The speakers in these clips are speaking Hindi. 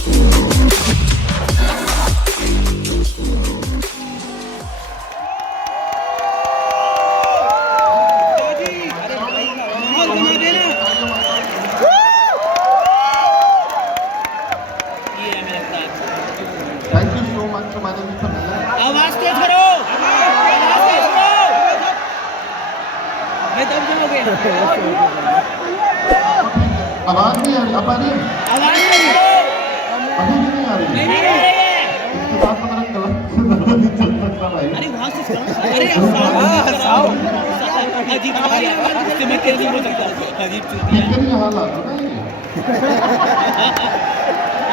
थैंक यू सो मच तुम्हारे भी सब मिला। आवाज तेज करो, आवाज तेज करो, मैं दब जाओगे। आवाज नहीं आ रही, अब आ रही है? आवाज तेज करो। अभी भी नहीं आ रही? नहीं आ रही है। इसके बाद तो मेरा गलत से ज़्यादा नहीं चल सकता भाई। अरे वहाँ से अरे साउंड अजीब तुम्हारी आवाज, उससे मैं तेज नहीं बोल सकता, अजीब चुतिया। स्पीकर यहाँ ला दो ना ये।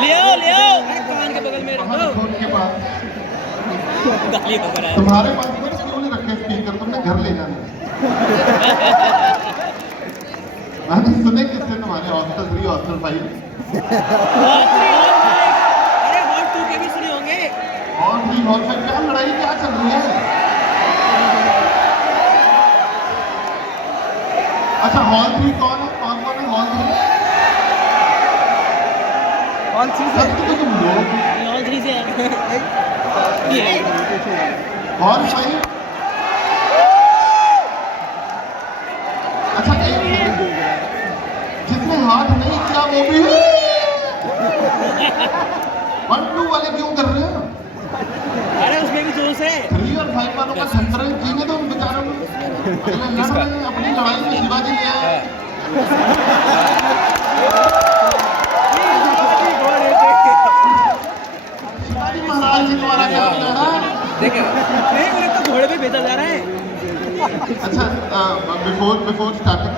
ले आओ, ले आओ, अरे कान के बगल में रख वहाँ दो। फोन के पास गाली बकरा है। तुम्हारे पास पर क्यों नहीं रखे स्पीकर, तुमने घर ले जाना। मैंने सुने किससे तुम्हारे हॉस्टल 3 हॉस्टल 5 अरे हॉट 2 के भी सुने होंगे। और 3 हॉल 5 क्या लड़ाई क्या चल रही है? अच्छा हॉल 3 कौन है, कौन कौन है हॉल 3? कौन सी से? तो तुम लोग हॉल 3 से ये हॉल 5। अच्छा एक सेकंड, जिसने हाथ नहीं किया वो भी 1-2 वाले क्यों कर रहे हैं? अरे उसमें भी जोश है। 3 और 5 वालों का संतरण जीने दो उन बेचारों को। अगले लड़ रहे हैं अपनी लड़ाई में, शिवाजी ले आए। शिवाजी महाराज जी द्वारा क्या लड़ा? देखे नहीं, उन्हें तो घोड़े पे भेजा जा रहा है। अच्छा बिफोर स्टार्टिंग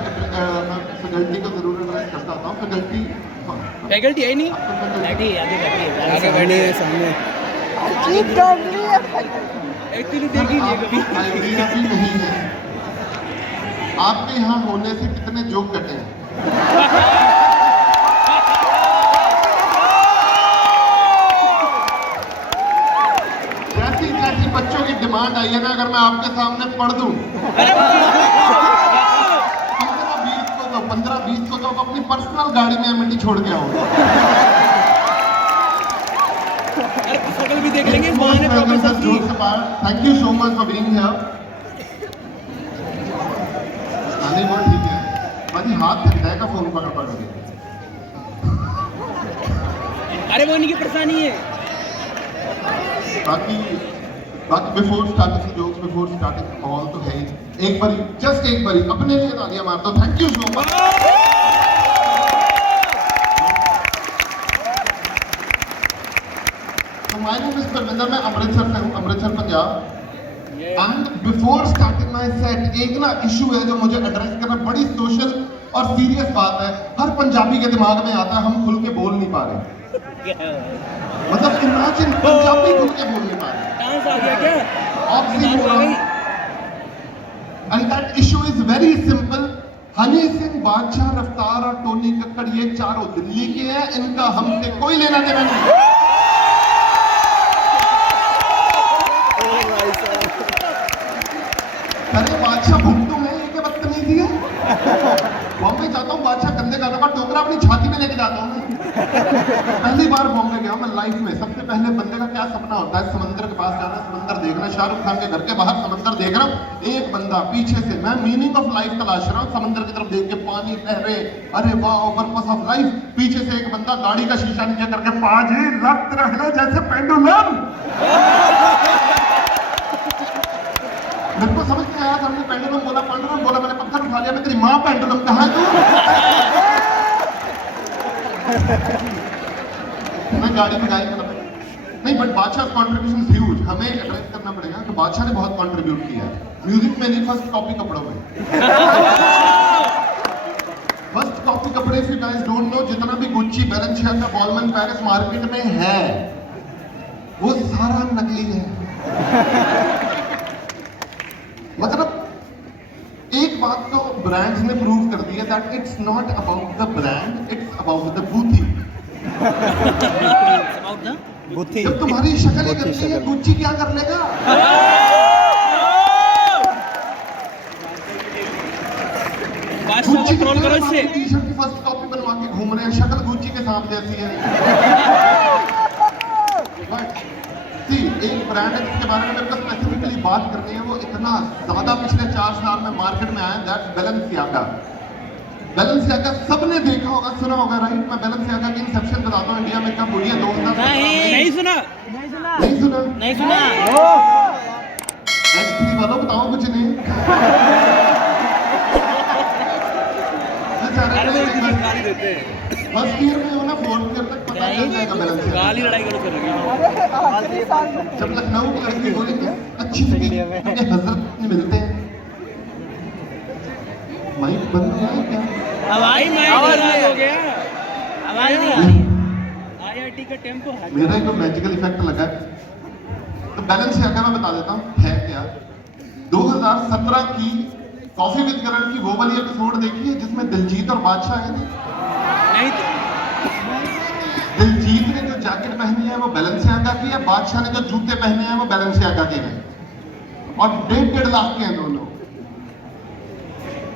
फैकल्टी को जरूर एड्रेस करता हूँ। फैकल्टी फैकल्टी है नहीं, बैठी है, आगे बैठी है, आगे बैठे हैं सामने। एक्चुअली देख ही नहीं कभी। आइडिया भी नहीं है। आपके यहाँ होने से कितने जोक कटे हैं? जैसी जैसी बच्चों की डिमांड आई है ना, अगर मैं आपके सामने पढ़ दूं 15-20 को तो अपनी पर्सनल गाड़ी में एमिटी छोड़ के आऊंगा। शक्ल भी देख लेंगे इस बहाने प्रोफेसर की। Thank you so much for being here. नहीं वो ठीक है, बाकी हाथ थक जाएगा फोन पकड़ पकड़ के। अरे वो उनकी परेशानी है। बाकी before starting jokes, before starting all तो है ही। एक बारी जस्ट एक बारी अपने लिए तालियां मार दो। Thank you so much. तो माय नेम इज परविंदर, मैं अमृतसर से हूँ, Amritsar Punjab. And before starting my set एक ना इशू है जो मुझे एड्रेस करना, बड़ी सोशल और सीरियस बात है। हर पंजाबी के दिमाग में आता है, हम खुल के बोल नहीं पा रहे। मतलब इमेजिन पंजाबी खुल के बोल नहीं पा रहे। डांस आ गया क्या? And that issue is very simple. Honey Singh, बादशाह, रफ्तार और टोनी कक्कड़ ये चारों दिल्ली के हैं, इनका हमसे कोई लेना देना नहीं। अरे बादशाह भुगतू में ये क्या बदतमीजी है? बॉम्बे जाता हूँ, बादशाह गंदे गानों का टोकरा अपनी छाती में लेके जाता हूँ। पहली बार बॉम्बे गया मैं लाइफ में। सबसे पहले बंदे का क्या सपना होता है? समंदर के पास जाना, समंदर देखना। शाहरुख खान के घर के बाहर समंदर देख रहा हूँ, एक बंदा पीछे से, मैं मीनिंग ऑफ लाइफ तलाश रहा हूँ, समंदर की तरफ देख के, पानी लहरे, अरे वाह पर्पस ऑफ लाइफ। पीछे से एक बंदा गाड़ी का शीशा नीचे करके, पाजी लग रहे जैसे पेंडुलम। मेरे को समझ नहीं आया, हमने पेंडुलम बोला, पेंडुलम बोला, मैंने पत्थर उठा लिया। मैं तेरी माँ पेंडुलम कहाँ है तू? मैं गाड़ी में गाड़ी मतलब नहीं, बट बादशाह कंट्रीब्यूशन ह्यूज। हमें एड्रेस करना पड़ेगा कि बादशाह ने बहुत कंट्रीब्यूट किया है म्यूजिक में, नहीं फर्स्ट कॉपी कपड़ों में। फर्स्ट कॉपी कपड़े, if you guys don't know, जितना भी Gucci, Balenciaga, ballman, Paris market में है वो सारा नकली है। मतलब एक बात तो ब्रांड्स ने प्रूव कर दी है that it's not about the brand, it's about the booty. जब तुम्हारी शक्ल ही गंदी है, गुच्ची क्या कर लेगा? गुच्ची टी-शर्ट की फर्स्ट कॉपी बनवा के घूम रहे हैं, शक्ल गुच्ची के सांप जैसी है। ब्रांड है जिसके बारे में मेरे को स्पेसिफिकली बात करनी है, वो इतना ज्यादा पिछले 4 साल में मार्केट में आया, दैट्स बैलेंसियागा। बैलेंसियागा सबने देखा होगा, सुना होगा, राइट? मैं बैलेंसियागा की इंसेप्शन बताता हूँ इंडिया में कब हुई है। 2017 नहीं सुना नहीं सुना? नहीं सुना S3 वालों बताओ कुछ नहीं। गाली देते हैं फर्स्ट ईयर में हो ना, फोर्थ ईयर तक पता चल जाएगा बैलेंसियागा। गाली लड़ाई करो कर रही जब लखनऊ की लड़की बोलेंगे अच्छी लगी, हजरत में मिलते हैं, माइक बंद हो गया क्या? आवाज नहीं हो गया, आवाज नहीं आ रही। आईआईटी का टेम्पो है। मेरा एक मैजिकल इफेक्ट लगा है। तो बैलेंसियागा मैं बता देता हूँ है क्या। 2017 की कॉफी विद करण की वो वाली एपिसोड देखी है जिसमें दिलजीत और बादशाह आए थे? नहीं दिलजीत ने जो जैकेट पहनी है वो बैलेंसियागा की है, बादशाह ने जो जूते पहने हैं वो बैलेंसियागा के हैं, और 1.5 लाख के हैं दोनों।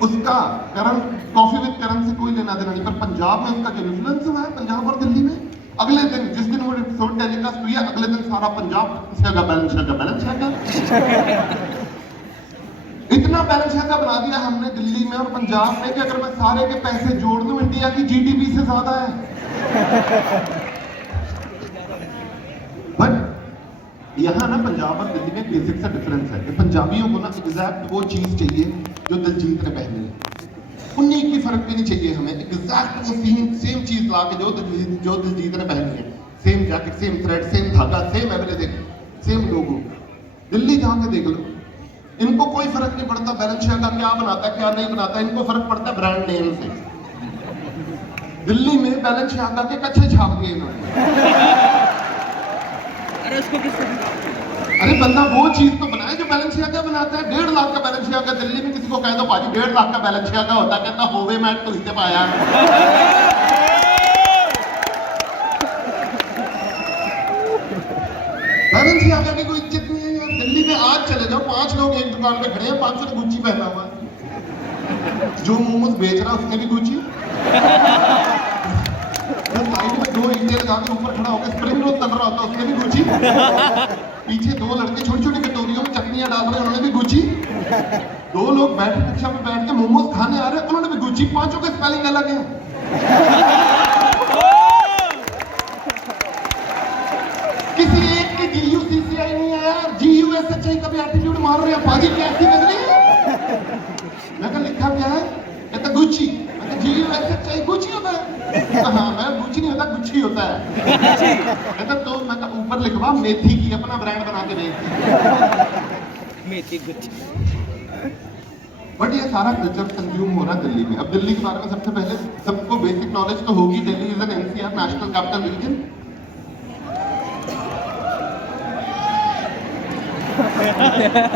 उसका करण, कॉफी विद करण से कोई लेना देना नहीं, पर पंजाब में उसका जो इन्फ्लुएंस हुआ है, पंजाब और दिल्ली में, अगले दिन जिस दिन वो एपिसोड टेलीकास्ट हुई है, अगले दिन सारा पंजाब बैलेंसियागा इतना बैलेंसियागा बना दिया हमने दिल्ली में और पंजाब में कि अगर मैं सारे के पैसे जोड़ दूं इंडिया की जीडीपी से ज्यादा है। बट यहाँ ना पंजाब और दिल्ली में बेसिक सा डिफरेंस है कि पंजाबियों को ना एग्जैक्ट वो चीज चाहिए जो दिलजीत ने पहनी है, उन्हीं की फर्क भी नहीं चाहिए हमें, एग्जैक्ट वो सेम चीज ला के जो दिलजीत ने पहनी है, same jacket, same thread, same धागा, सेम एवरीथिंग, सेम लोगो। दिल्ली जाके देख लो, इनको कोई फर्क नहीं पड़ता बैलेंसियागा क्या बनाता है क्या नहीं बनाता, इनको फर्क पड़ता है ब्रांड नेम से। दिल्ली में बैलेंसियागा के कच्चे छाप दिए इन्होंने। अरे उसको किसको अरे बंदा वो चीज तो बनाए जो बैलेंसियागा बनाता है। 1.5 लाख का बैलेंसियागा, दिल्ली में किसी को कह दो भाजी 1.5 लाख का बैलेंसियागा होता है, कहता होवे मैट तो इसे पाया। बैलेंसियागा की कोई इज्जत नहीं है यार। दिल्ली में आज चले जाओ, 5 लोग एक दुकान पे खड़े हैं, 500 ने गुच्ची पहना हुआ है, जो मोमोज बेच रहा है उसने भी गुच्ची, साइड में 2 ईंटें लगा के ऊपर खड़ा होकर स्प्रिंग रोल तल रहा होता है उसने भी गुच्ची, पीछे 2 लड़के छोटी छोटी कटोरियों में चटनियां डाल रहे हैं उन्होंने भी गुच्ची, 2 लोग बैठे रिक्शा में बैठ के मोमोज खाने आ रहे हैं उन्होंने भी गुच्ची, 5 का स्पेलिंग अलग है। किसी एक की GUCCI नहीं है यार, GUSHI का भी एटीट्यूड मार रहे हैं, बाजी कैसी लग रही है? मैं कहा लिखा क्या है? कहता गुच्ची। मैं कहा GUSHI गुच्ची होता है? हाँ मैं गुच्ची नहीं होता, गुच्ची होता है। कहता तो मैं कहा ऊपर लिखवा मेथी की, अपना ब्रांड बना के बेच। मेथी गुच्ची। बट ये सारा कल्चर कंज्यूम हो रहा है दिल्ली में। अब दिल्ली के बारे में सबसे पहले सबको बेसिक नॉलेज तो होगी, Delhi is an NCR national capital region.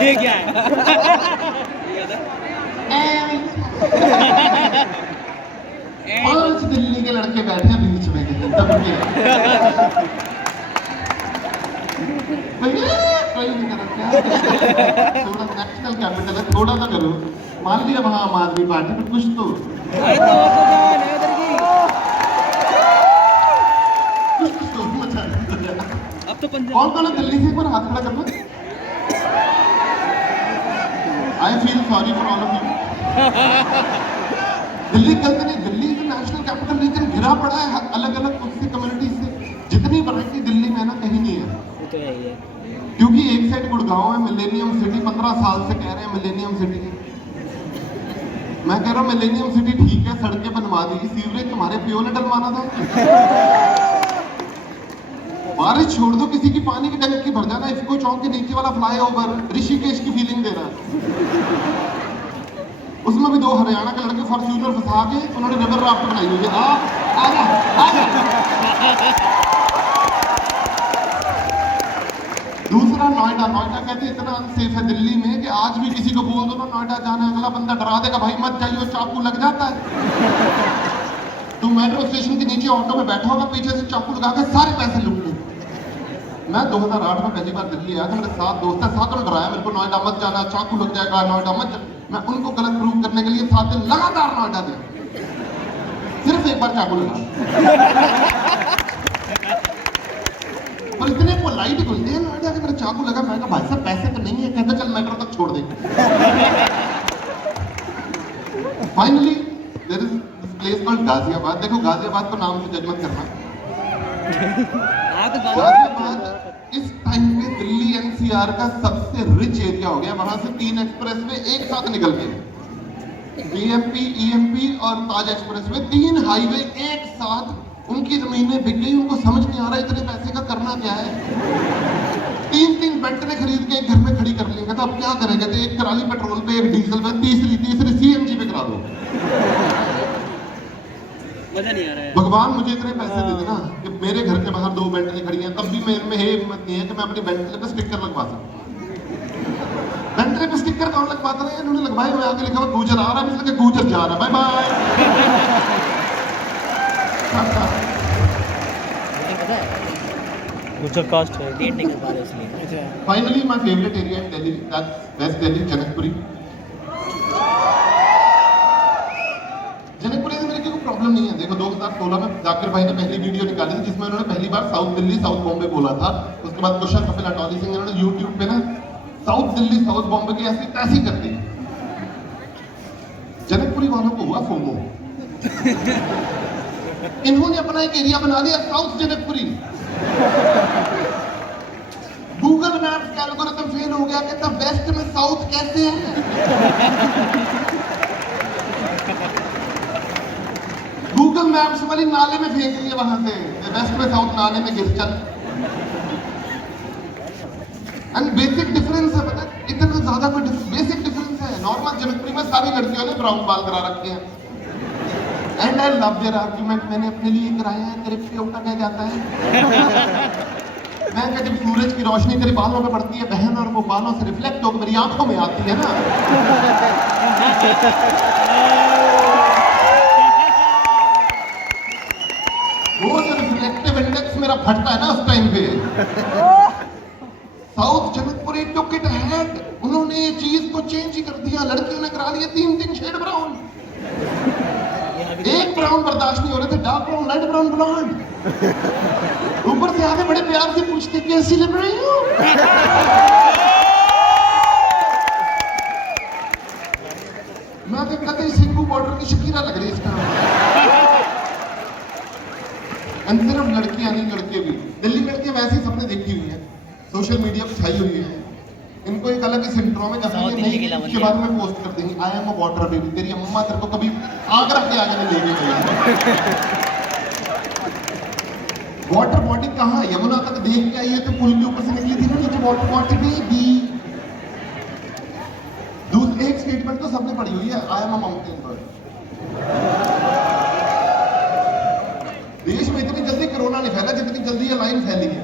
ये क्या है? पांच दिल्ली के लड़के बैठे हैं बीच में, तब के कोई नहीं करता, थोड़ा नेशनल कैपिटल है, थोड़ा सा करो। मान लिया वहां आम आदमी पार्टी पर कुछ तो मचा। अब तो पंजाब कौन कौन है दिल्ली से, एक बार हाथ खड़ा करना। I feel sorry for all of you. Delhi गलत नहीं, Delhi is national capital region, घिरा पड़ा है अलग अलग उससे कम्युनिटी से, जितनी वैरायटी दिल्ली में है ना कहीं नहीं है। वो तो है ही है। क्योंकि एक साइड गुड़गांव है मिलेनियम सिटी, 15 साल से कह रहे हैं मिलेनियम सिटी। मैं कह रहा हूँ मिलेनियम सिटी ठीक है, सड़कें बनवा दी, सीवरेज तुम्हारे पियो ने डलवाना था। बारिश छोड़ दो, किसी की पानी की टंकी भर जाना, इफको चौक के नीचे वाला फ्लाईओवर ऋषिकेश की फीलिंग दे रहा है। उसमें भी 2 हरियाणा के लड़के फॉर्च्यूनर फंसा के उन्होंने रिवर राफ्ट बनाई हुई है। दूसरा नोएडा, नोएडा कहते इतना अनसेफ है दिल्ली में कि आज भी किसी को बोल दो ना नोएडा जाना है, अगला बंदा डरा देगा भाई मत जाइए, चाकू लग जाता है। तुम मेट्रो स्टेशन के नीचे ऑटो में बैठा होगा, पीछे से चाकू लगा के सारे पैसे लूट ले। मैं 2008 में पहली बार दिल्ली आया था, मेरे 7 दोस्त है, 7 ने डराया मेरे को नोएडा मत जाना, चाकू लग जाएगा, नोएडा मत। मैं उनको गलत प्रूव करने के लिए 7 दिन लगातार नोएडा गया, सिर्फ एक बार चाकू लगा। और इतने पोलाइट बोलते हैं नोएडा के, मेरे चाकू लगा finally there is this place called Ghaziabad. देखो गाजियाबाद को नाम से जज मत करना। गाजियाबाद इस टाइम पे दिल्ली एनसीआर का सबसे रिच एरिया हो गया। वहां से 3 एक्सप्रेसवे एक साथ निकल गए, बीएमपी, ईएमपी और ताज एक्सप्रेसवे, 3 हाईवे एक साथ। उनकी जमीनें बिक गई, उनको समझ नहीं आ रहा इतने पैसे का करना क्या है। 3 बेंटले खरीद के एक घर में खड़ी कर ली। कहता अब क्या करेंगे? तो एक करा ली पेट्रोल पे, एक डीजल पे, तीसरी सीएनजी पे करा दो। मजा नहीं आ रहा है। भगवान मुझे इतने पैसे दे देना कि मेरे घर के बाहर 2 बेंटले खड़ी हैं, तब भी मेरे में हिम्मत नहीं है कि मैं अपनी बेंटले पे स्टिकर लगवा सकूं। बेंटले पे स्टिकर कौन लगवाता है? इन्होंने लगवाए हुए, आगे लिखा हुआ गुजर आ रहा है, इसलिए गुजर जा रहा है, बाय बाय। गुजर कास्ट है, डेट नहीं कर पा रहे इसलिए। Finally my favourite area in Delhi, that's west Delhi, Janakpuri. Janakpuri से मेरे कोई प्रॉब्लम नहीं है। देखो 2016 में जाकिर भाई ने पहली वीडियो निकाली थी जिसमें उन्होंने पहली बार साउथ दिल्ली साउथ बॉम्बे बोला था। उसके बाद तुषार कपिल अटौली सिंह ने यूट्यूब पे ना साउथ दिल्ली साउथ बॉम्बे की ऐसी तैसी कर दी। जनकपुरी वालों को हुआ फोमो। इन्होंने अपना एक एरिया बना दिया साउथ जनकपुरी। गूगल मैप्स का एल्गोरिथम फेल हो गया, कहता वेस्ट में साउथ कैसे है। गूगल मैप्स वाली नाले में फेंक दिया वहां से, वेस्ट में साउथ नाले में गिर चल। एंड बेसिक डिफरेंस है, पता है इतना ज्यादा कोई बेसिक डिफरेंस है। नॉर्मल जनकपुरी में सारी लड़कियों ने ब्राउन बाल करा रखे हैं। And I love their argument, मैंने अपने लिए कराया है, तेरे पे उल्टा कह जाता है। मैं कहती जब सूरज की रोशनी तेरे बालों पे पड़ती है बहन, और वो बालों से रिफ्लेक्ट होकर मेरी आंखों में आती है ना, वो जो रिफ्लेक्टिव इंडेक्स मेरा फटता है ना उस टाइम पे। South Janakpuri took it ahead, उन्होंने ये चीज को चेंज ही कर दिया। लड़कियों ने करा लिए 3 शेड ब्राउन। एक ब्राउन बर्दाश्त नहीं हो रहे थे, dark brown, light brown, blonde. ऊपर से आगे बड़े प्यार से पूछते कैसी लग रही हो। मैं तो कहते सिंगू बॉर्डर की शकीरा लग रही है इसका। सिर्फ लड़कियां नहीं, लड़के भी। दिल्ली में लड़कियां वैसे ही सबने देखी हुई है, सोशल मीडिया पे छाई हुई है। इनको एक अलग ही सिंड्रोम है, जब ये नहीं उसके बाद में पोस्ट कर देंगे I am a water baby. तेरी अम्मा तेरे को कभी आगरा के आगे नहीं लेके गई। वाटर बॉडी कहाँ? यमुना तक देख के आई है तो पुल के ऊपर से निकली थी ना नीचे, वाटर बॉडी बेबी। दूसरी एक स्टेटमेंट तो सबने पढ़ी हुई है, I am a mountain bird. देश में इतनी जल्दी कोरोना नहीं फैला जितनी जल्दी ये लाइन फैली है।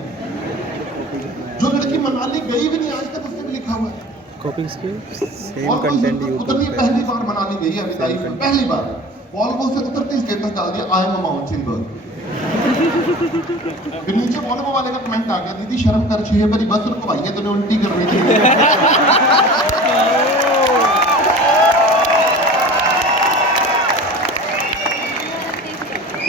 जो लड़की मनाली गई भी नहीं आज तक, उससे भी लिखा हुआ है कॉपी के सेम कंटेंट उतरनी पहली बार मनाली गई है अभी लाइफ में, पहली बार वॉल्वो से उतरते स्टेटस डाल दिया I am a mountain bird. फिर नीचे वॉल्वो वाले का कमेंट आ गया, दीदी शर्म कर चाहिए, मेरी बस रुको भाई है, तूने उल्टी कर रही थी।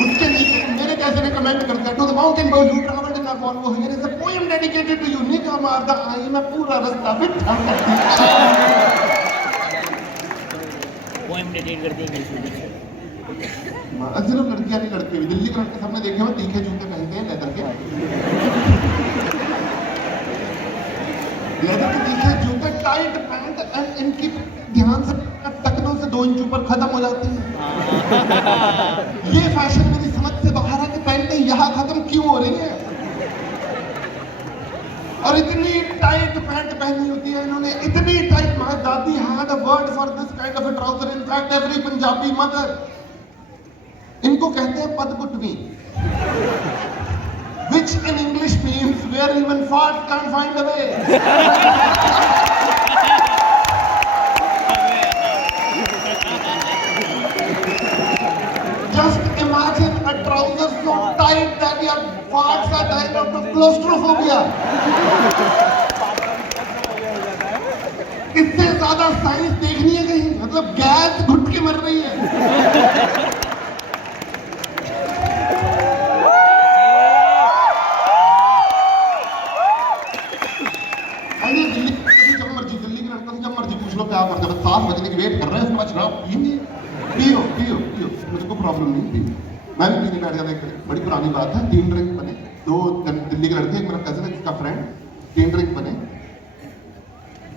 उसके नीचे मेरे कैसे ने कमेंट कर दिया, to the mountain bird you travelled in a Volvo, here is a poem dedicated to you. निका मारदा आई मैं पूरा रास्ता बिठा कर दिया। पोएम डेडिकेट कर दी इंग्लिश में। सिर्फ लड़कियां नहीं, लड़के भी। दिल्ली के लड़के सबने देखे हुए तीखे जूते पहनते हैं लेदर के, लेदर के तीखे जूते, टाइट पैंट, एंड इनकी ध्यान से टकनों से 2 इंच ऊपर खत्म हो जाती है। ये फैशन मेरी समझ से बाहर है कि पैंटें यहाँ खत्म क्यों हो रही है, और इतनी टाइट पैंट पहनी होती है इन्होंने, इतनी टाइट। माय दादी had a word for this kind of a trouser, in fact every Punjabi mother. इनको कहते हैं पदकुटवी, which in English means where even fart can't find a way. Just imagine a trouser so tight that your farts are dying out of claustrophobia. इससे ज्यादा साइंस देखनी है कहीं, मतलब गैस घुट के मर रही है। दिल्ली के लड़कों से जब मर्जी पूछ लो क्या करते हो, 7 बजने की वेट कर रहे हैं, उसके बाद शराब पीएंगे। कहते बड़ी पुरानी बात है, 3 ड्रिंक बने, 2 दिल्ली के लड़के, एक मेरा कजन है जिसका फ्रेंड, 3 ड्रिंक बने।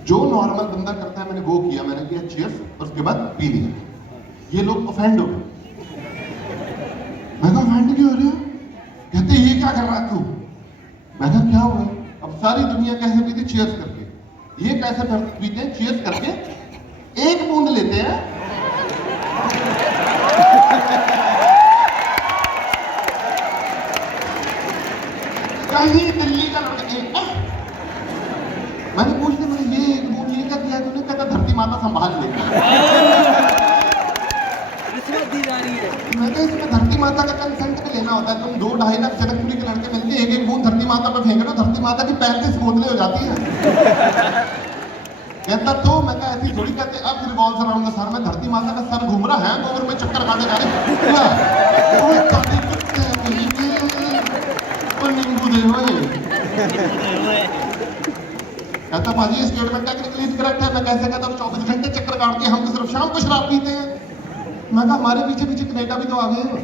जो नॉर्मल बंदा करता है मैंने वो किया, मैंने किया चीयर्स और उसके बाद पी लिया। ये लोग ऑफेंड हो गए। मैं कहा ऑफेंड क्यों हो रहे हो? कहते ये क्या कर रहा है तू? मैं कहा क्या हुआ? अब सारी दुनिया कैसे पीती? चीयर्स करके। ये कैसे पीते हैं? चीयर्स करके एक बूंद लेते हैं, कहीं दिल्ली का लड़का मैंने पूछ लिया, मैंने ये एक बूंद ये क्या किया तूने? कहता धरती माता संभाल लेती है। रिश्वत दी जा रही है। मैं कहा इसमें धरती माता का कंसेंट भी लेना होता है। तुम 2-2.5 लाख जनकपुरी के लड़के मिलके एक बूंद धरती माता पर फेंक रहे हो, धरती माता की 35 बोतलें हो जाती है। कहता तो मैं कहा ऐसी थोड़ी कहते अब रिवॉल्व अराउंड द सन में धरती माता का सर घूम रहा है, गोबर में चक्कर काटे जा रहे नींबू दे हुए। कहता भाजी स्टेटमेंट का इंग्लिश करेक्ट है। मैं कैसे कहता 24 घंटे चक्कर काट के हम तो सिर्फ शाम को शराब पीते हैं। मैं कहा हमारे पीछे पीछे कनेडा भी तो आ गए हो।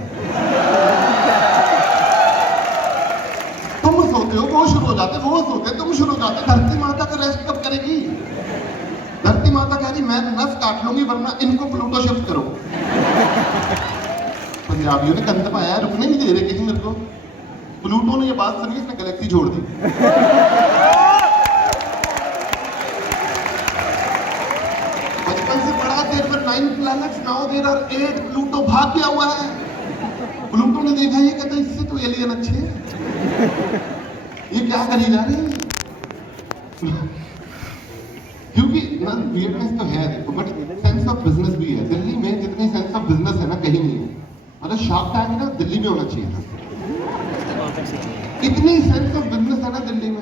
तुम सोते हो वो शुरू हो जाते, वो सोते तुम शुरू हो जाते। धरती माता का रेस्ट कब करेगी? धरती माता कह रही मैं नस काट लूंगी वरना इनको प्लूटो शिफ्ट करो। पंजाबियों ने गंद पाया, रुकने नहीं दे रहे किसी मेरे को। प्लूटो ने ये बात सुनी, इसने गैलेक्सी छोड़ दी। बचपन से पढ़ा देर पर 9 planets, now there are 8। Pluto भाग गया हुआ है। प्लूटो ने देखा ये कहता इससे तो एलियन अच्छे हैं, ये क्या करी जा रही है? क्योंकि ना वियर्डनेस तो है देखो, बट सेंस ऑफ बिजनेस भी है। दिल्ली में जितनी सेंस ऑफ बिजनेस है ना कहीं नहीं है। मतलब शार्क टैंक ना दिल्ली में होना चाहिए था। इतनी सेंस ऑफ बिजनेस है ना दिल्ली में।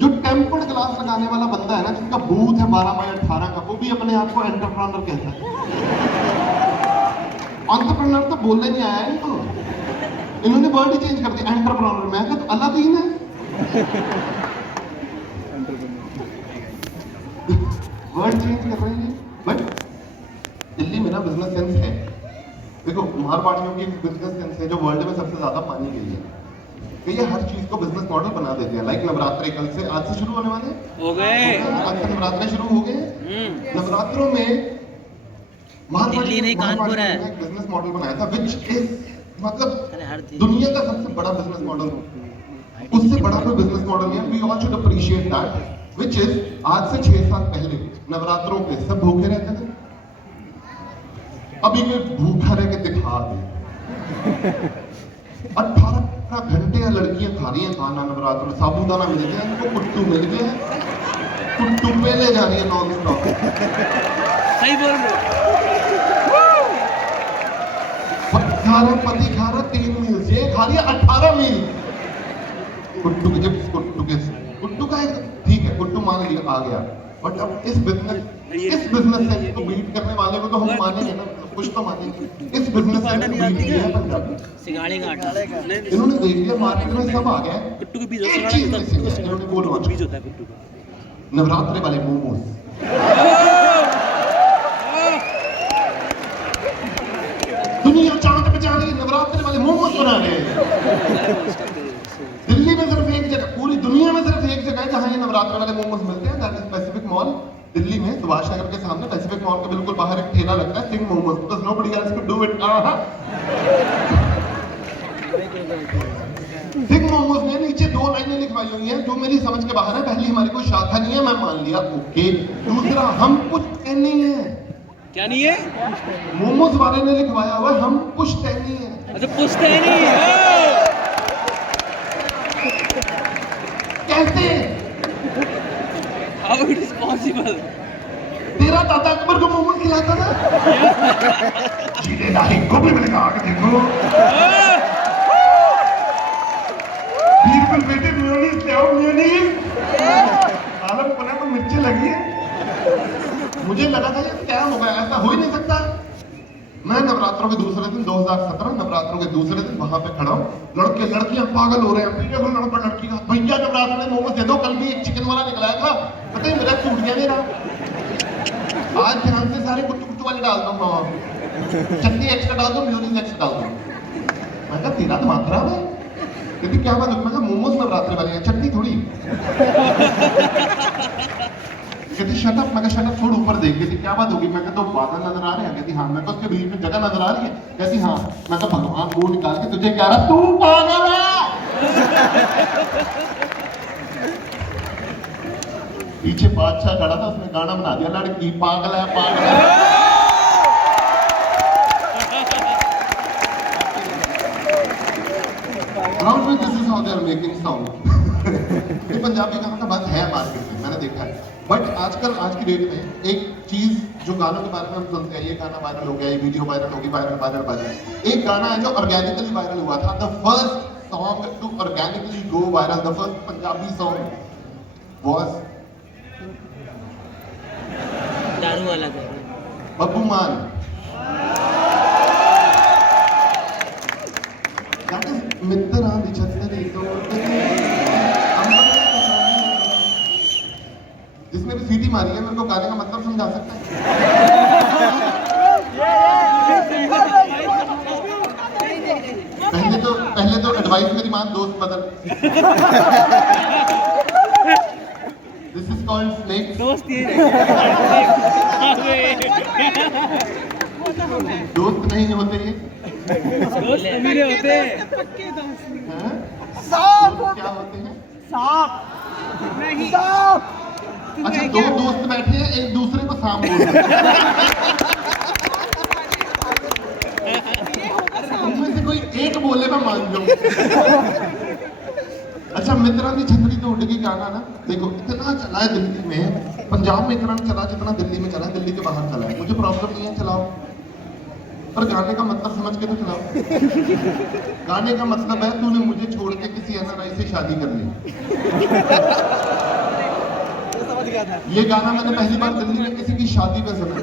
जो टेम्पर्ड ग्लास लगाने वाला बंदा है ना, जिसका बूथ है 12/18 का, वो भी अपने आप को एंटरप्रेन्योर कहता है। एंटरप्रेन्योर तो बोलने नहीं आया इनको, इन्होंने वर्ड ही चेंज कर दिया एंटरप्रेन्योर। मैं कहता तो अलादीन है। वर्ड चेंज कर रहे हैं। बट दिल्ली में ना बिजनेस सेंस है। देखो मारवाड़ियों की बिजनेस सेंस है जो वर्ल्ड में सबसे ज्यादा पानी गई है कि ये हर चीज को बिजनेस मॉडल बना देते हैं। लाइक नवरात्रे कल से, आज से शुरू होने वाले हो गए। आज से नवरात्रे शुरू हो गए। नवरात्रों में दिल्ली नहीं कानपुर है। एक बिजनेस मॉडल बनाया था विच इज मतलब दुनिया का सबसे बड़ा बिजनेस मॉडल। उससे बड़ा कोई बिजनेस मॉडल नहीं है। We all should appreciate that. Which is आज से 6 साल पहले नवरात्रों पे सब भूखे रहते थे। अभी कोई भूखा रह के दिखा दे। 18 घंटे लड़कियां खा रही हैं खाना नवरात्र में। साबूदाना मिल गया इनको, कुट्टू मिल गया, कुट्टू पे ले जा रही है नॉन स्टॉप। सही बोल रहे हो। पति खा रहा 3 मील, ये खा रही है 18 मील। कुट्टू के जब कुट्टू का एक ठीक है, कुट्टू मान लिया आ गया। बट अब इस बिजनेस सेंस को बीट करने वाले को तो हम मानेंगे ना, कुछ तो मानेंगे। इस बिजनेस सेंस को बीट किया है पंजाबी। सिंगाड़े का आटा इन्होंने देख लिया मार्केट में सब आ गया। कुट्टू के बीज एक चीज मिसिंग है, इन्होंने वो लॉन्च बीज होता है कुट्टू का। नवरात्रे वाले मोमोज। दुनिया चांद पे जा रही है, नवरात्रे वाले मोमोज बना रहे हैं। दिल्ली में सिर्फ एक जगह, पूरी दुनिया में सिर्फ एक जगह है जहां ये नवरात्रे वाले मोमोज मिलते हैं, that is Pacific mall Delhi में। सुभाष नगर के सामने पैसिफिक मॉल के बिल्कुल बाहर एक ठेला लगता है, Singh momos, because nobody else could do it. Singh momos ने नीचे 2 लाइनें लिखवाई हुई हैं जो मेरी समझ के बाहर है। पहली, हमारी कोई शाखा नहीं है, मैं मान लिया, ओके। दूसरा, हम पुश्तैनी है। क्या नहीं है? मोमोज वाले ने लिखवाया हुआ हम पुश्तैनी है। अच्छा पुश्तैनी। कैसे? How it is possible? तेरा दादा अकबर को मोमोज खिलाता था। जीने नहीं को भी मिलेगा, आगे देखो। बिल्कुल बेटे म्योनीज ले आओ, म्योनीज। आलम पना तो मिर्ची लगी है। मुझे लगा था ये क्या हो गया, ऐसा हो ही नहीं सकता। मैं नवरात्रों के दूसरे दिन 2017 नवरात्रों के दूसरे दिन वहां पे खड़ा हूँ। लड़के लड़कियां पागल हो रहे हैं। वीडियो कॉल लड़का लड़की का, भैया नवरात्र में मोमोज दे दो। कल भी एक चिकन वाला निकलाया था, पता है मेरा टूट गया मेरा। आज ध्यान से सारे कुट्टू कुट्टू वाले डाल दो, चटनी एक्स्ट्रा डाल दो, म्योनीज एक्स्ट्रा डाल दो। मतलब तेरा दिमाग खराब है? कहती क्या बात है? मैं कहा मोमोज नवरात्रि वाले हैं, चटनी थोड़ी। कहती शट अप। मैं कहा शट अप छोड़, ऊपर देख। कहती क्या बात होगी? मैं कहा तो बादल नजर आ रहे हैं। कहती हाँ। मैं कहा उसके बीच में जगह नजर आ रही है? कहती हाँ। मैं कहा भगवान मुंह निकाल के तुझे कह रहा, तू पागल है। पीछे बादशाह खड़ा था, उसने गाना बना दिया, लड़की पागल है पागल है। Around में this is how they are making sound. ये पंजाबी गानों का बात है मार्केट में, मैंने देखा है। बट आजकल आज की डेट में एक चीज जो गानों के बारे में हम सुनते हैं, ये गाना वायरल हो गया, ये वीडियो वायरल होगी, वायरल। एक गाना है जो ऑर्गेनिकली वायरल हुआ था, the first song to organically go viral, the first Punjabi song was दारू वाला था। बब्बू मान। That is मित्रा दी छतरी तोड़ के जिसने भी सीटी मारी है, मेरे को गाने का मतलब समझा सकता है? पहले तो एडवाइस मेरी मान, दोस्त बदल। This is called snake. दोस्त ये दोस्त नहीं होते ये, दोस्त मेरे होते हैं। पक्के दोस्त हैं? सांप दोस्त क्या होते हैं? सांप नहीं सांप। अच्छा, दो दोस्त बैठे हैं, एक दूसरे को सांप बोल रहे हैं। उनमें से कोई एक बोले मैं मान जाऊं। अच्छा, मित्रा दी छतरी तो उड़ गई गाना ना, देखो इतना चला है दिल्ली में, पंजाब में इतना चला जितना दिल्ली में चला है, दिल्ली के बाहर चला है। मुझे प्रॉब्लम नहीं है, चलाओ, पर गाने का मतलब समझ के तो चलाओ। गाने का मतलब है तूने मुझे छोड़ के किसी एनआरआई से शादी कर ली। समझ गया था। ये गाना मैंने पहली बार दिल्ली में किसी की शादी में सुना।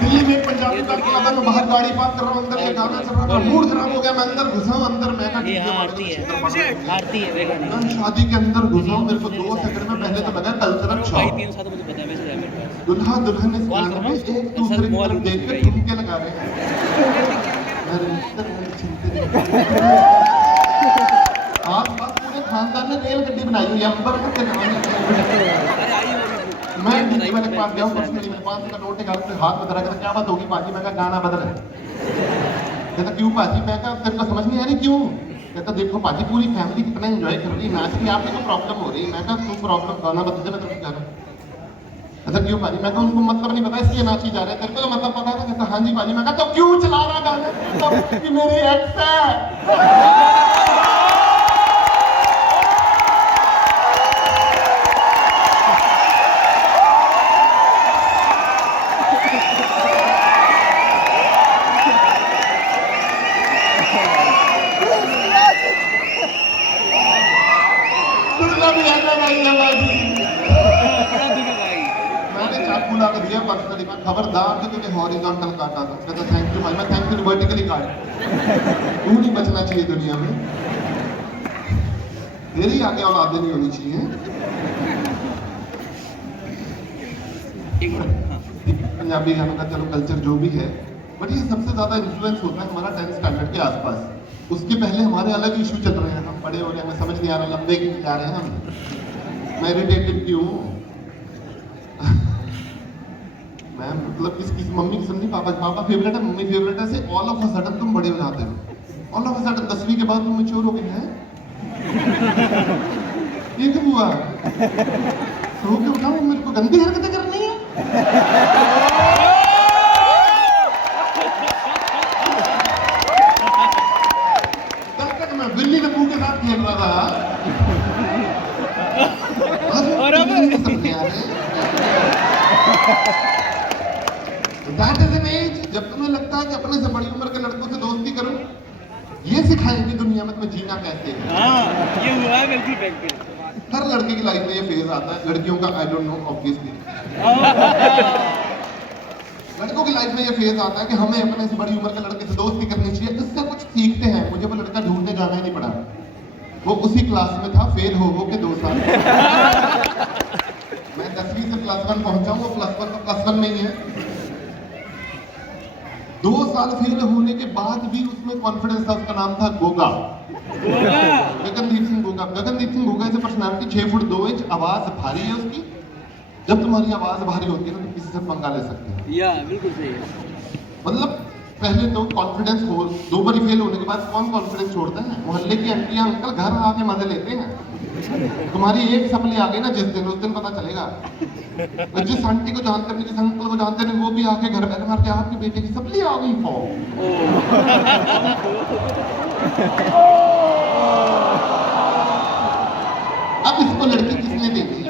दिल्ली में पंजाबी का लगा, मैं बाहर गाड़ी पार्क कर रहा हूँ, अंदर ये गाना चल रहा था, मूड खराब हो गया, मैं अंदर घुसा हूँ, अंदर मैं का ये आरती है, आरती है वे गाने। मैं शादी के अंदर घुसा हूँ, मेरे को 2 सेकंड में पहले तो लगा कल्चरल भाई शॉक। 3 साल मुझे पता है, वैसे है मेरे पास। दुल्हा दुल्हन इस गाने में एक दूसरे की तरफ देख के ठुमके लगा रहे हैं। आस-पास पूरे खानदान ने रेल गड्डी बनाई हुई है, अंबर के मैं डीजे वाले के पास गया हूँ, पर्सनली मेरे 500 का नोट निकाल के हाथ में धरा, कहता क्या बात होगी पाजी? मैं कहा गाना बदल है। कहता क्यों पाजी? मैं कहा तेरे को समझ नहीं आ रही क्यों? कहता देखो पाजी पूरी फैमिली कितना एंजॉय कर रही है, नाच रही है, आपको तो प्रॉब्लम हो रही है। मैं कहा तू प्रॉब्लम गाना बदल, मैं तेरे को कह रहा हूँ। कहता क्यों पाजी? मैं कहा उनको मतलब नहीं पता इसलिए नाची जा रहे हैं, तेरे को तो मतलब पता है? कहता हाँ जी पाजी। मैं कहा तो क्यों चला रहा गाना? तब कि मेरी एक्स है। मैंने चाकू ला के दिया पर्सनली, मैं खबरदार कि तुझे हॉरिजॉन्टल काटा था। कहता थैंक यू भाई। मैं थैंक यू वर्टिकली काट। तू नहीं बचना चाहिए दुनिया में, तेरी आगे औलादें नहीं होनी चाहिए। पंजाबी गानों का चलो कल्चर जो भी है, बट ये सबसे ज्यादा इन्फ्लुएंस होता है हमारा 10th स्टैंडर्ड के आसपास। उसके पहले हमारे अलग इशू चल रहे हैं, हम बड़े हो रहे हैं, हमें समझ नहीं आ रहा, लंबे क्यों जा रहे हैं हम, मैं इरिटेटेड क्यों हूँ। मैं मतलब किस मम्मी की सुननी, पापा फेवरेट है, मम्मी फेवरेट है, से ऑल ऑफ अ सडन तुम बड़े हो जाते हो। ऑल ऑफ अ सडन 10वीं के बाद तुम मैच्योर हो गए हैं। ये क्यों हुआ? सो के उठाओ, मेरे को गंदी हरकतें करनी है। कल तक मैं बिल्ली के मुंह के साथ खेल रहा था, और अब समझ आ रहे। That is an age जब तुम्हें लगता है कि अपने से बड़ी उम्र के लड़कों से दोस्ती करो, ये सिखाएंगे दुनिया में तुम्हें जीना कैसे है। हाँ, ये हुआ बिल्कुल बिल्कुल। हर लड़के की लाइफ में ये फेज आता है, लड़कियों का आई डोंट नो ऑब्वियसली। लड़कों की लाइफ में ये फेज आता है कि हमें अपने से बड़ी उम्र के लड़के से दोस्ती करनी चाहिए, इससे कुछ सीखते हैं। मुझे वो लड़का ढूंढने जाना ही नहीं पड़ा, वो उसी क्लास में था, फेल हो के 2 साल। मैं 10वीं से +1 पहुंचा हूँ, वो +1 तो +1 में ही है। 2 साल फेल होने के बाद भी उसमें कॉन्फिडेंस था। उसका नाम था गोगा, गगनदीप सिंह गोगा। गगनदीप सिंह गोगा से पर्सनालिटी 6 फुट 2 इंच, आवाज भारी है उसकी। जब तुम्हारी आवाज भारी होती है ना तो किसी से पंगा ले सकते हैं। या बिल्कुल सही है। मतलब पहले तो कॉन्फिडेंस हो, 2 बार फेल होने के बाद कौन कॉन्फिडेंस छोड़ता है? मोहल्ले की आंटियां अंकल घर आके मजे लेते हैं। तुम्हारी एक सपली आ गई ना जिस दिन, उस दिन पता चलेगा। और जिस आंटी को जानते नहीं, जिस अंकल को जानते नहीं, वो भी आके घर बैठे मार के आपके बेटे की सपली आ गई फॉर्म। अब इसको लड़की किसने देखी?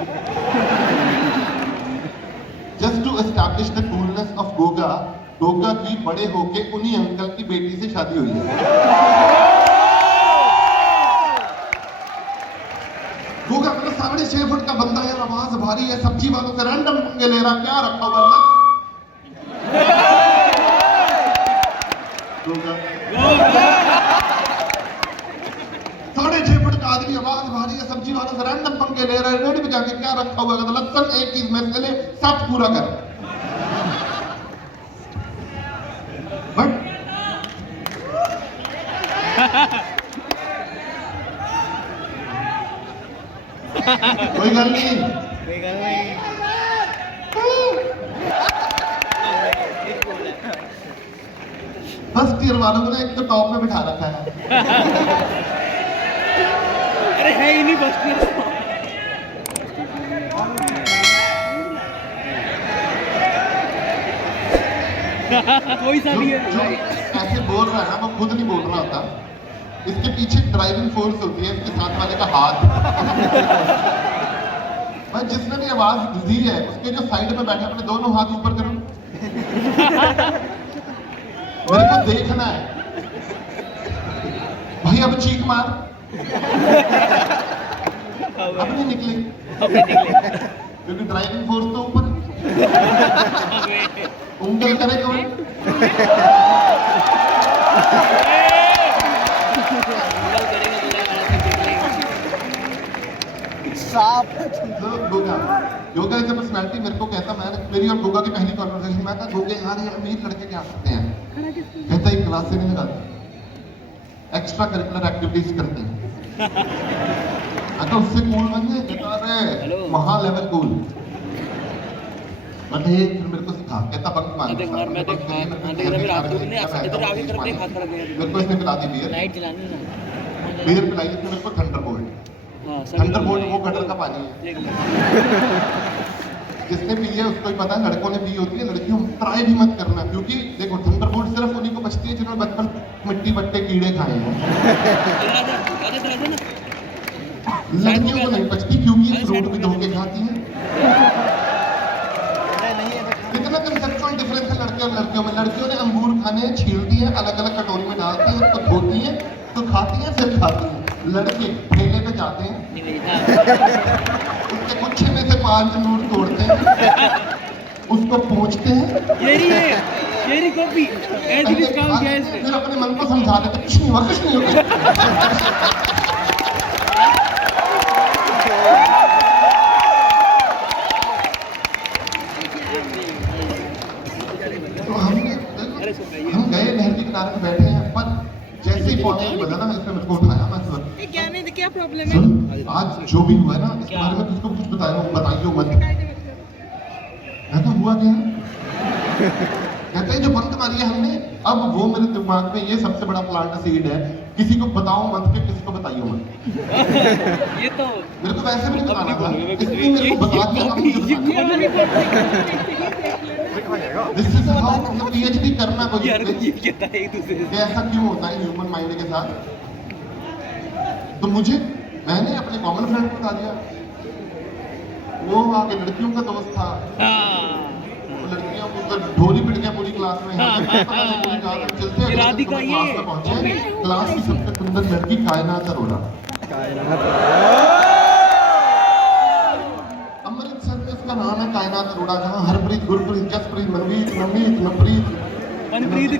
Just to establish the coolness of Goga, Goga की बड़े होके उन्हीं अंकल की बेटी से शादी हुई है। गोगा मतलब 6.5 फुट का बंदा है, आवाज भारी है, सब्जी वालों से रैंडम पंगे ले रहा, क्या रखा हुआ है? गोगा 6.5 फुट का आदमी, आवाज भारी है, सब्जी वालों से रैंडम पंगे ले रहा है, रेडी पे जाके क्या रखा हुआ है? लक्षण एक चीज में से ले, सब पूरा कर। बट कोई गल नहीं, फर्स्ट ईयर वालों को ना एक तो टॉप में बिठा रखा है। अरे है ही नहीं बस। कोई सा नहीं जो है। ऐसे बोल रहा है ना वो खुद नहीं बोल रहा होता, इसके पीछे ड्राइविंग फोर्स होती है, इसके साथ वाले का हाथ। भाई जिसने भी आवाज दी है उसके जो साइड में बैठे अपने दोनों हाथ ऊपर करो। मेरे को देखना है भाई, अब चीख मार। अब नहीं निकले क्योंकि ड्राइविंग फोर्स तो ऊपर। उंगल करे कौन? Goga, Goga is a personality. मेरे को कहता, मेरी और गोगा की पहली कॉन्वर्सेशन, मैं कहा गोगे यार ये अमीर लड़के क्या करते हैं? कहता एक क्लास से नहीं लगाते, एक्स्ट्रा करिकुलर एक्टिविटीज करते हैं। मैं कहा उससे कूल बन गए? कहता अरे महा लेवल कूल। मैं फिर मेरे को सिखा, कहता बंक मार। देख मार, मैं देख फिर आपको नहीं इधर आगे तरफ देख, हाथ खड़ा गया। मेरे को इसने पिला दी बियर, लाइट जलानी ना। बियर पिलाई इसने मेरे को, थंडरबोल्ट। हां थंडरबोल्ट वो गटर का पानी है, जिसने पी है उसको ही पता है। लड़कों ने पी होती है, लड़कियों ट्राई भी मत करना, क्योंकि देखो थंडरबोल्ट सिर्फ उन्हीं को बचती है जिन्होंने बचपन मिट्टी बट्टे कीड़े खाए हैं। लड़कियों को नहीं बचती क्योंकि ये फ्रूट भी धो के खाती हैं। कितना कंसेप्चुअल डिफरेंस है लड़के और लड़कियों में। लड़कियों ने अंगूर खाने हैं, छीलती हैं, अलग अलग कटोरी में डालती हैं, उसको धोती हैं, तो खाती हैं, फिर खाती हैं। लड़के ठेले पे जाते हैं, उसके गुच्छे में से 5 अंगूर तोड़ते हैं, उसको पोंछते हैं, येरी कॉपी ऐसे भी काम किया है इसने। फिर अपने मन को समझा देते कुछ नहीं हुआ, कुछ नहीं होगा। तो हम गए नहर के किनारे पे बैठे हैं, पर जैसे ही पौने की बजा ना इसने मुझको उठाया। मैं क्या प्रॉब्लम है? सुन, आज जो भी हुआ है ना इसके बारे में तुझको कुछ बताइयो मत। मैं तो हुआ क्या? कहते हैं जो बंक मारी है हमने, अब वो मेरे दिमाग में ये सबसे बड़ा प्लांट सीड है, किसी को बताओ मत कि किसी को बताइयो मत। ये तो मेरे को वैसे भी नहीं बताना था, इसलिए मेरे को बता दिया अब मुझे बताना। दिस इज हाउ मतलब पीएचडी करना कोई यार ये कहता है एक दूसरे से। ऐसा क्यों होता है ह्यूमन माइंड के साथ? तो मैंने अपने कॉमन फ्रेंड को बता दिया, वो आगे लड़कियों का दोस्त था। लड़कियों को तो ढोली पिट गया पूरी क्लास में। चलते राधिका ये क्लास में पहुंचे, क्लास की सबसे सुंदर लड़की कायनात अरोड़ा। अमृतसर में उसका नाम है कायनात अरोड़ा, जहाँ हरप्रीत, गुरप्रीत, जसप्रीत, मनवीत, नवनीत, नवप्रीत, कानप्रीत,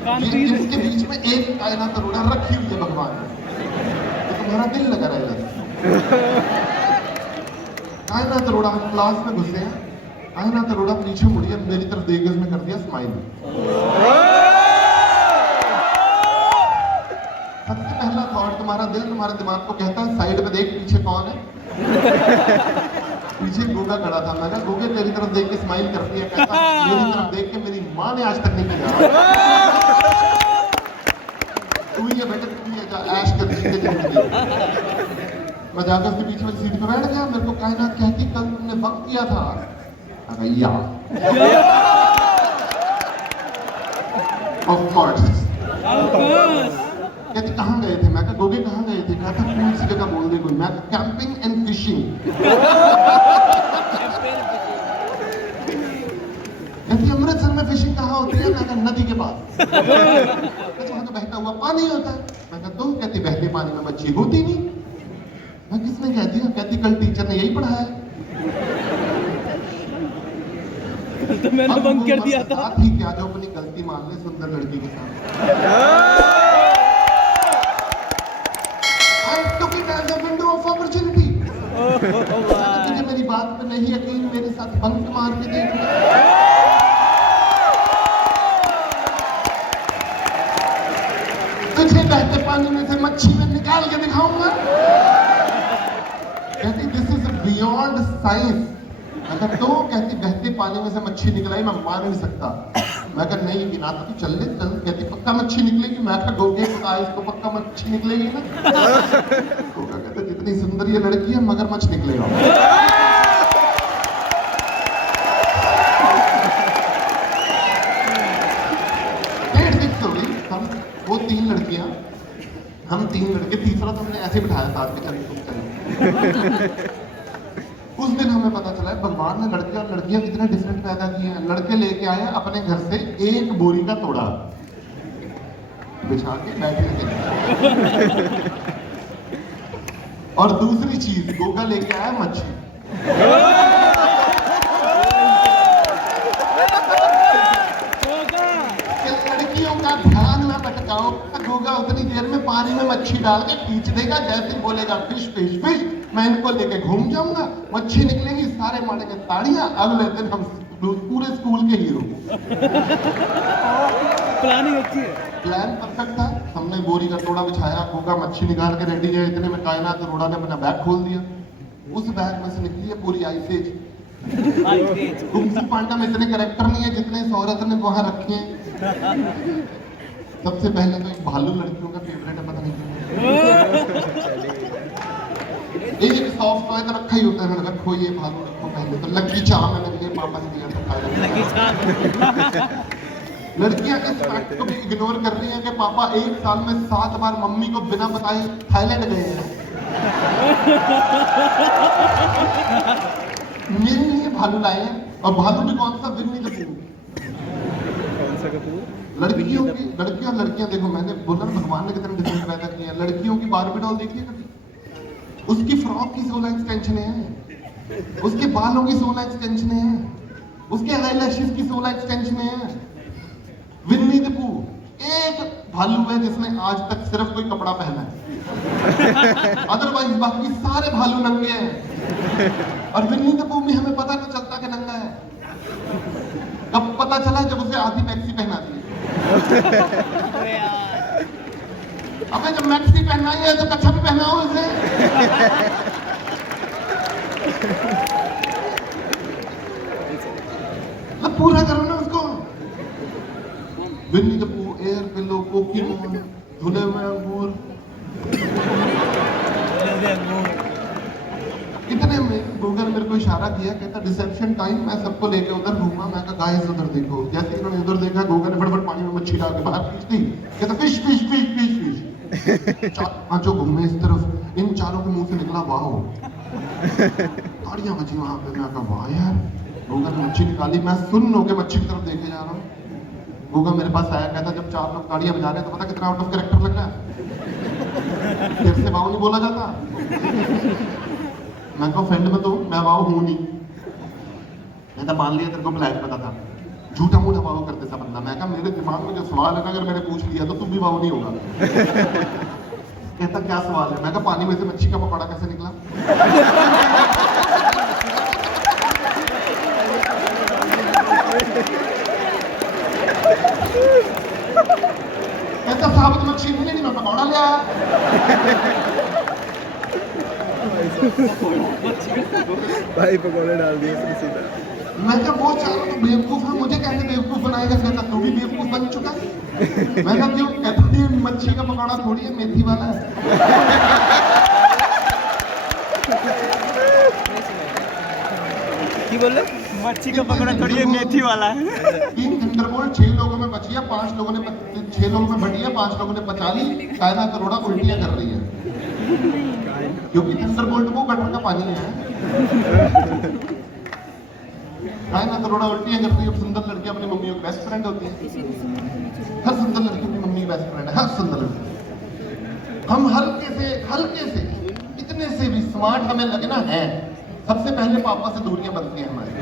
इसके बीच में एक कायनात अरोड़ा रखी हुई है भगवान ने। तो तुम्हारा दिल लगा रहेगा। कायनात अरोड़ा क्लास में घुसे हैं, कायनात अरोड़ा पीछे मुड़ी है, मेरी तरफ देख के उसने कर दिया स्माइल। तुम्हारा दिल तुम्हारे दिमाग को कहता है साइड में देख पीछे कौन है। पीछे गोगा खड़ा था, मैं कहा गोगे तेरी तरफ देख के स्माइल करती है, कहता मेरी तरफ देख के मेरी माँ ने आज तक नहीं किया। तू ही है बेटा, तू ही है, जा ऐश कर जिंदगी जिंदगी। मैं जाकर उसके पीछे वाली सीट पर बैठ गया। मेरे को कायनात कहती कल तुमने वक्त किया था। या ऑफ कोर्स। कहती कहाँ गए थे? मैं कहा गोगे कहाँ गए थे? कहता कौन सी जगह बोल दे कोई। मैं कैंपिंग एंड फिशिंग। कहती अमृतसर में फिशिंग कहाँ होती है? मैं कहा नदी के पास। वहां तो बहता हुआ पानी होता है। मैं कहा तो? कहती बहते पानी में मच्छी होती नहीं। मैं किसने कह दिया? कहती कल टीचर ने यही पढ़ाया है। तो मैंने बंक कर दिया था। साथ ही क्या जो अपनी गलती मान ले सुंदर लड़की के साथ। I took it as a window of opportunity। तुझे मेरी बात पे नहीं यकीन, मेरे साथ बंक मार के देख ले। तुझे बहते पानी में से मच्छी में निकाल के दिखाऊंगा। कहती दिस इज बियॉन्ड साइंस। मैं कहा तो? कहती बहते पानी में से मच्छी निकलाई, मैं मान नहीं सकता। मैं कहा नहीं गिना तो चल ले चल। कहती पक्का मच्छी निकलेगी? मैं कहा गोगे पता है इसको पक्का मच्छी निकलेगी ना। गोगा कहता जितनी सुंदर ये लड़की है मगरमच्छ निकलेगा। डेट फिक्स हो गई। हम वो 3 लड़कियां, हम 3 लड़के, तीसरा तो हमने ऐसे बिठाया साथ में, चल तुम चलो। उस दिन हमें पता चला है भगवान ने लड़के और लड़कियां कितने डिफरेंट पैदा किए हैं। लड़के लेके आए अपने घर से 1 बोरी का तोड़ा बिछा के बैठे थे। और दूसरी चीज गोगा लेके आया मच्छी। लड़कियों का ध्यान ना भटकाओ। गोगा उतनी देर में पानी में मच्छी डाल के खींच देगा, जैसे बोलेगा फिश फिश फिश, मैं इनको लेके घूम जाऊंगा, मच्छी निकलेगी, सारे मारेंगे ताड़ियां, अगले दिन हम पूरे स्कूल के हीरो। प्लानिंग अच्छी है। प्लान परफेक्ट था। हमने बोरी का टोड़ा बिछाया, गोगा मच्छी निकाल के रेडी है। इतने में कायनात अरोड़ा ने अपना बैग खोल दिया। उस बैग में से निकली है पूरी आइसेज। कुंग पांडा में इतने कैरेक्टर नहीं है जितने इस औरत ने वहां रखे हैं। सबसे पहले तो एक भालू लड़कियों का फेवरेट है, पता नहीं क्यों। एक सॉफ्ट टॉय तो रखा ही होता है, मैंने रखो ये भालू रखो। पहले तो लकी चार्म मैंने दिया, पापा ने दिया था। लड़कियां इस फैक्ट को भी इग्नोर कर रही हैं कि पापा 1 साल में 7 बार मम्मी को बिना बताए थाईलैंड गए हैं। मेरे लिए भालू लाए हैं, और भालू भी कौन सा? Winnie the Pooh. कौन सा कपूर? लड़कियों और लड़कियां देखो, मैंने बोला भगवान ने कितने डिफरेंट पैदा किए हैं। लड़कियों की बारबी डॉल देखिए कभी? उसकी फ्रॉक की 16 एक्सटेंशन है, उसके बालों की 16 एक्सटेंशन है, उसके आईलैशेस की 16 एक्सटेंशन है। विन्नी द पूह एक भालू है जिसने आज तक सिर्फ कोई कपड़ा पहना है। अदरवाइज बाकी सारे भालू नंगे हैं। और विन्नी द पूह में हमें पता नहीं चलता कि नंगा है। कब पता चला? जब उसे आधी मैक्सी पहना दी। अबे जब मैक्सी पहनाई है तो कच्छा भी पहनाओ इसे। तो पूरा करो ना उसको। Winnie the Pooh, air pillow, Pokemon, धुले हुए अंगूर, इतने में गूगल मेरे को इशारा किया, कहता रिसेप्शन टाइम। मैं सबको लेके उधर घूमा। मैं कहा गाइस उधर देखो। जैसे इन्होंने उधर देखा, गूगल ने फटाफट पानी में मच्छी डाल के बाहर खींच दी। कहता fish fish fish fish fish. जो घूमे इस तरफ, इन चारों के मुंह से निकला वाह। ताड़ियां बजी वहां पे। मैं कहा वाह यार। गूगल ने मच्छी निकाली, मैं सुन होके मच्छी की तरफ देखे जा रहा हूँ। गूगल मेरे पास आया, कहता जब 4 लोग ताड़ियां बजा रहे हैं तो पता कितना आउट ऑफ कैरेक्टर लग रहा है। फिर से वाह नहीं बोला जाता। मैं कहा फ्रेंड में तो मैं वाह हूं नहीं। कहता मान लिया तेरे को ब्लैक पता था, झूठा मूठा वाह करते सा बंदा। मैं कहा मेरे दिमाग में जो सवाल है ना, अगर मैंने पूछ लिया तो तुम भी वाह नहीं होगा। कहता क्या सवाल है? मैं कहा पानी में से मच्छी का पकौड़ा कैसे निकला? कहता साबुत मच्छी मिली नहीं, मैं पकौड़ा ले आया। भाई पकौड़े डाल दिए उसने सीधा। मैं क्या वो चारों तो बेवकूफ है, मुझे कैसे बेवकूफ बनाएगा? कहता तू भी बेवकूफ बन चुका है। मैं क्या क्यों? कहता ये मच्छी का पकौड़ा थोड़ी है, मेथी वाला है। की बोल रहे? मच्छी का पकौड़ा थोड़ी है, मेथी वाला है। 3 थंडरबोल्ट 6 लोगों में बची है, 5 लोगों ने 6 लोगों में बटी है, 5 लोगों ने पचा ली। कायनात करोड़ा उल्टियां कर रही है क्योंकि थंडरबोल्ट वो गटर का पानी है। कायनात करोड़ा उल्टियां कर रही है। सुंदर लड़की अपनी मम्मी की बेस्ट फ्रेंड होती है। हर सुंदर लड़की अपनी मम्मी की बेस्ट फ्रेंड है, हर सुंदर लड़की। हम हल्के से इतने से भी स्मार्ट हमें लगना है, सबसे पहले पापा से दूरियां बनती हैं हमारी।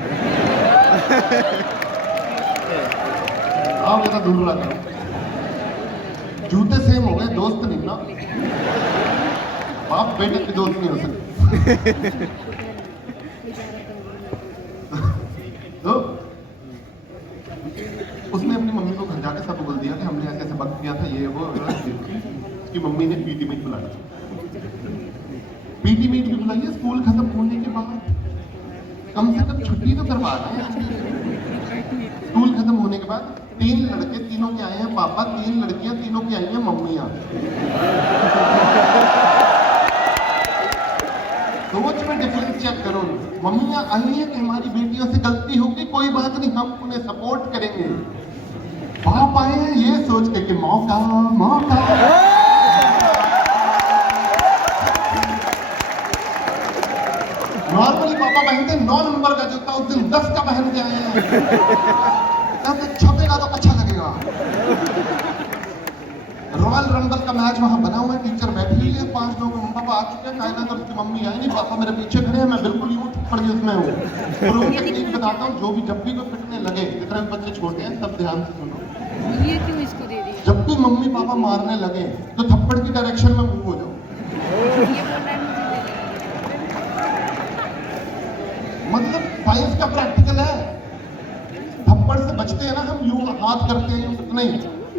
आओ बेटा दूर रखो, जूते सेम हो गए, दोस्त नहीं ना। बाप बेटे की दोस्त नहीं हो सकते। तो उसने अपनी मम्मी को घर जाके सब बोल दिया कि हमने ऐसे ऐसे वक्त किया था, ये वो। उसकी मम्मी ने पीटी मीट बुलाई। पीटी मीट भी बुलाई है स्कूल खत्म होने के बाद। कम से कम छुट्टी तो करवा रहे हैं। स्कूल खत्म होने के बाद 3 लड़के, तीनों के आए हैं पापा, 3 लड़कियां, तीनों की आई हैं मम्मियां। सोच में डिफरेंस चेक करो। मम्मियां आई हैं कि हमारी बेटियों से गलती होगी, कोई बात नहीं, हम उन्हें सपोर्ट करेंगे। बाप आए हैं ये सोच के कि मौका। नॉर्मली पापा पहनते 9 नंबर का जूता, उस दिन 10 का पहन के आए हैं। छपेगा तो अच्छा लगेगा। रॉयल रंबल का मैच वहां बना हुआ है, टीचर बैठी हुई है, 5 लोग मम्मी पापा आ चुके हैं। कायनात और उसकी मम्मी आई नहीं, पापा मेरे पीछे खड़े हैं, मैं बिल्कुल यूं पड़ी उसमें हूँ। और वो टेक्निक बताता हूँ, जो भी जब भी कोई पिटने लगे, जितने भी बच्चे छोटे हैं सब ध्यान से सुनो। ये क्यों इसको दे दी? जब भी मम्मी पापा मारने लगे तो थप्पड़ की डायरेक्शन में मूव हो जाओ। मतलब साइंस का प्रैक्टिकल है। थप्पड़ से बचते हैं ना हम, यूं हाथ करते हैं, नहीं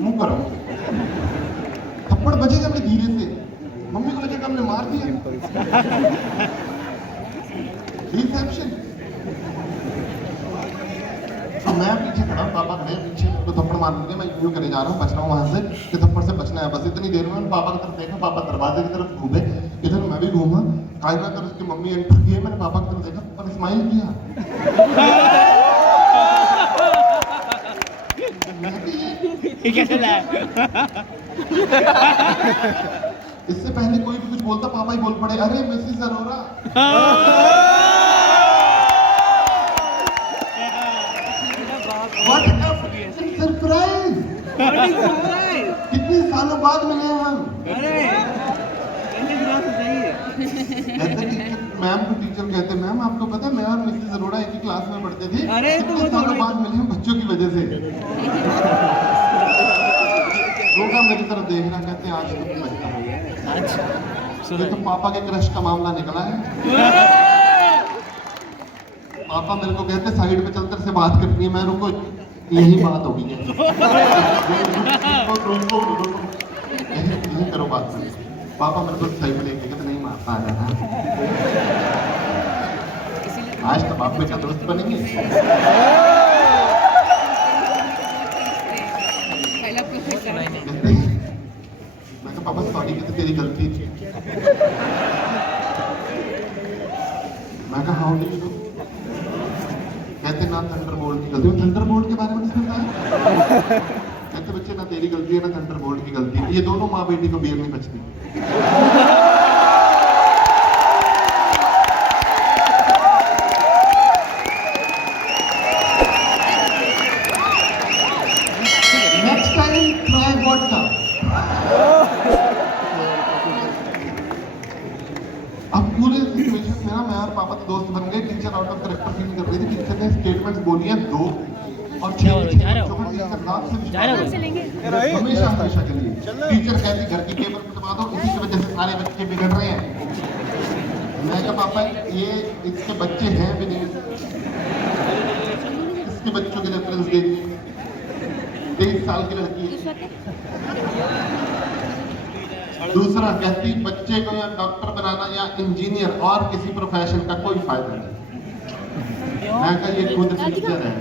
मुंह करो। थप्पड़ बचेगा अपने धीरे से, मम्मी को लगेगा हमने मार दिया। रिसेप्शन। तो मैं पीछे खड़ा, पापा खड़े पीछे, तो थप्पड़ मार दिया। मैं यूं करे जा रहा हूँ, बच रहा हूँ वहां से कि थप्पड़ से बचना है। बस इतनी देर में पापा की तरफ देखा, पापा दरवाजे की तरफ घूमे, इधर मैं भी घूमा। कायनात और उसकी मम्मी एंटर किए, मैंने पापा की तरफ देखा और स्माइल किया। क्या चल रहा है? इससे पहले कोई भी कुछ बोलता, पापा ही बोल पड़े, अरे Mrs Arora. What a surprise! कितने सालों बाद मिले हैं हम। मैम को टीचर कहते, मैम आपको पता है मैं और मिसेस अरोड़ा एक ही क्लास में पढ़ते थे, कितने सालों बाद मिले हम बच्चों की वजह से। रोका मेरी तरफ देख रहा, कहते आज तो नहीं बचता। ये तो पापा के क्रश का मामला निकला है। पापा मेरे को कहते साइड पे चल, तेरे से बात करनी है। मैं रुको, यही बात होगी। यही करो बात। पापा मेरे को साइड पे लेके कहते नहीं मारता आ रहा। आज तो बाप बेटा दोस्त बनेंगे। मैं तो पापा सॉरी, कहते तेरी गलती थी। मैं कहा हाउ डिड यू डू? कहते ना थंडरबोल्ट की गलती। थंडरबोल्ट के बारे में नहीं सुनता है? कहते बच्चे ना तेरी गलती है ना थंडरबोल्ट की गलती है, ये दोनों माँ बेटी को बेर नहीं बचती। Next time try vodka. अब पूरे सिचुएशन में ना मैं और पापा तो दोस्त बन गए। Teacher out of character feel कर रही थी। टीचर ने स्टेटमेंट्स बोली हैं 2 और 6 हमेशा हमेशा के लिए। टीचर कहती घर की केबल दबा दो, इसी की वजह से सारे बच्चे बिगड़ रहे हैं। मैं कहा पापा ये इसके बच्चे हैं भी नहीं, इसके बच्चों के रेफरेंस दे दिए। 23 साल की लड़की है। दूसरा क्या? दूसरा कहती बच्चे को या डॉक्टर बनाना या इंजीनियर और किसी प्रोफेशन का कोई फायदा नहीं। मैं कहा ये खुद टीचर है।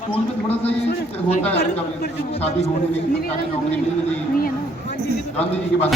स्कूल में थोड़ा सा ये होता है कभी शादी हो नहीं रही, सरकारी नौकरी मिल नहीं रही, नहीं है ना। गांधी जी की बात